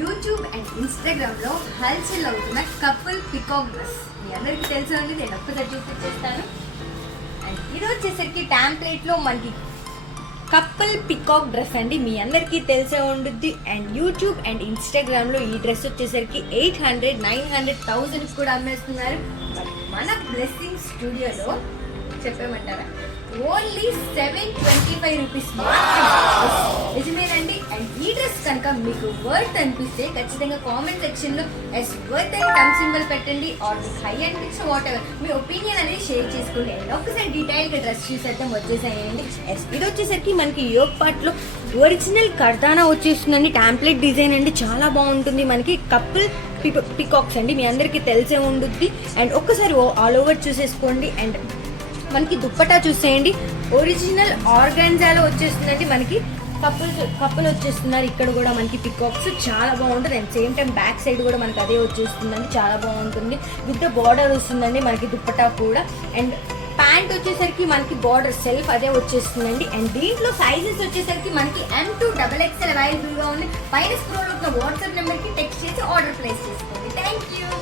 YouTube and ఇన్స్టాగ్రామ్లో హల్చల్ అవుతున్న కపుల్ పికాక్ డ్రెస్ మీ అందరికీ తెలుసు అండి. నేను ఒక్కసారి చూపించేస్తాను. అండ్ ఇది వచ్చేసరికి టెంప్లెట్లో మనకి కపుల్ పికాక్ డ్రెస్ అండి, మీ అందరికీ తెలిసే ఉంటుంది. అండ్ యూట్యూబ్ అండ్ ఇన్స్టాగ్రామ్లో ఈ డ్రెస్ వచ్చేసరికి 800, 900, 1000 కూడా అమ్మేస్తున్నారు. మన బ్లెస్సింగ్ స్టూడియోలో చెప్పేమంటారా, ఓన్లీ 725 రూపీస్ నిజమేనండి. అండ్ ఈ డ్రెస్ కనుక మీకు వర్త్ అనిపిస్తే ఖచ్చితంగా కామెంట్ సెక్షన్లో ఎస్ వర్త్ అని థమ్స్ సింబల్ పెట్టండి. ఆర్ మీకు హై అనిపించిన వాట్ ఎవర్ మీ ఒపీనియన్ అనేది షేర్ చేసుకోండి. అండ్ ఒక్కసారి డీటెయిల్గా డ్రెస్ చూసేద్దాం. వచ్చేసాయండి. ఎస్ ఇది వచ్చేసరికి మనకి యోగ్ పార్ట్లో ఒరిజినల్ కర్దానా వచ్చేస్తుందండి. టెంప్లెట్ డిజైన్ అండి, చాలా బాగుంటుంది. మనకి కపుల్ పికాక్స్ అండి, మీ అందరికీ తెలిసే ఉంటుంది. అండ్ ఒక్కసారి ఆల్ ఓవర్ చూసేసుకోండి. అండ్ మనకి దుప్పటా చూసేయండి, ఒరిజినల్ ఆర్గాన్జాలో వచ్చేస్తుందండి. మనకి కప్పులు వచ్చేస్తున్నారు. ఇక్కడ కూడా మనకి పికాక్స్ చాలా బాగుంటుంది. And same time back side కూడా మనకి అదే వచ్చేస్తుందండి, చాలా బాగుంటుంది. విత్ ద బార్డర్ వస్తుందండి మనకి దుప్పటా కూడా. అండ్ ప్యాంట్ వచ్చేసరికి మనకి బార్డర్ సెల్ఫ్ అదే వచ్చేస్తుందండి. అండ్ దీంట్లో సైజెస్ వచ్చేసరికి మనకి M to XXL అవైలబుల్గా ఉంది. పైన స్క్రోల్ అవుతున్న వాట్సాప్ నెంబర్కి టెక్స్ట్ చేసి ఆర్డర్ ప్లేస్ చేసుకోండి. Thank you.